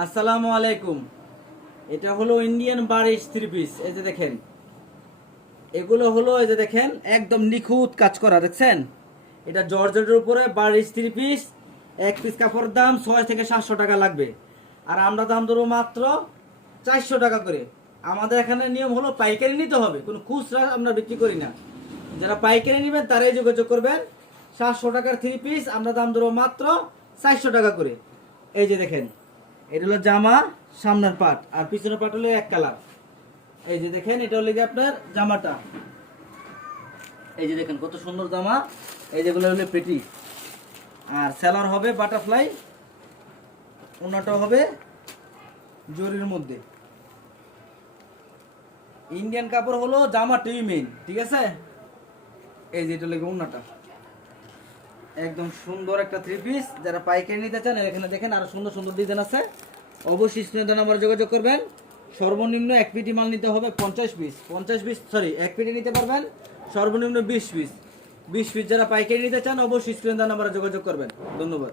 আসসালামু আলাইকুম। এটা হলো ইন্ডিয়ান বারিশ থ্রি পিস। এই যে দেখেন, এগুলো হলো এই যে দেখেন একদম নিখুঁত কাজ করা, দেখছেন? এটা জর্জেটের উপরে বারিশ থ্রি পিস। এক পিস কাপড়ের দাম 6 থেকে 700 টাকা লাগবে, আর আমরা দাম ধরবো মাত্র 400 টাকা করে। আমাদের এখানে নিয়ম হলো পাইকারি নিতে হবে, কোনো খুচরা আমরা বিক্রি করি না। যারা পাইকারি নেবেন তারাই যোগাযোগ করবেন। 700 টাকার থ্রি পিস আমরা দাম ধরবো মাত্র 400 টাকা করে। এই যে দেখেন, এটা হলো জামা, সামনের পাট আর পিছনের পাট হলো এক কালার। এই যে দেখেন, এটা হলো গিয়ে আপনার জামাটা। এই যে দেখেন কত সুন্দর জামা। এই যেগুলো হলো পেটি, আর সেলার হবে বাটারফ্লাই, ওনাটা হবে জরির মধ্যে। ইন্ডিয়ান কাপড় হলো জামাটাই মেইন, ঠিক আছে? এই যে এটা হলো ওনাটা, একদম সুন্দর একটা থ্রি পিস। যারা পাইকারি নিতে চান এখানে দেখেন আরো সুন্দর সুন্দর ডিজাইন আছে। অবশ্যই স্ক্রিনে নাম্বার যোগাযোগ করবেন। সর্বনিম্ন এক পেটি মাল নিতে হবে 50 পিস, সরি এক পেটি নিতে পারবেন সর্বনিম্ন 20 পিস। 20 পিস যারা পাইকারি নিতে চান অবশ্যই স্ক্রিনে নাম্বারে যোগাযোগ করবেন। ধন্যবাদ।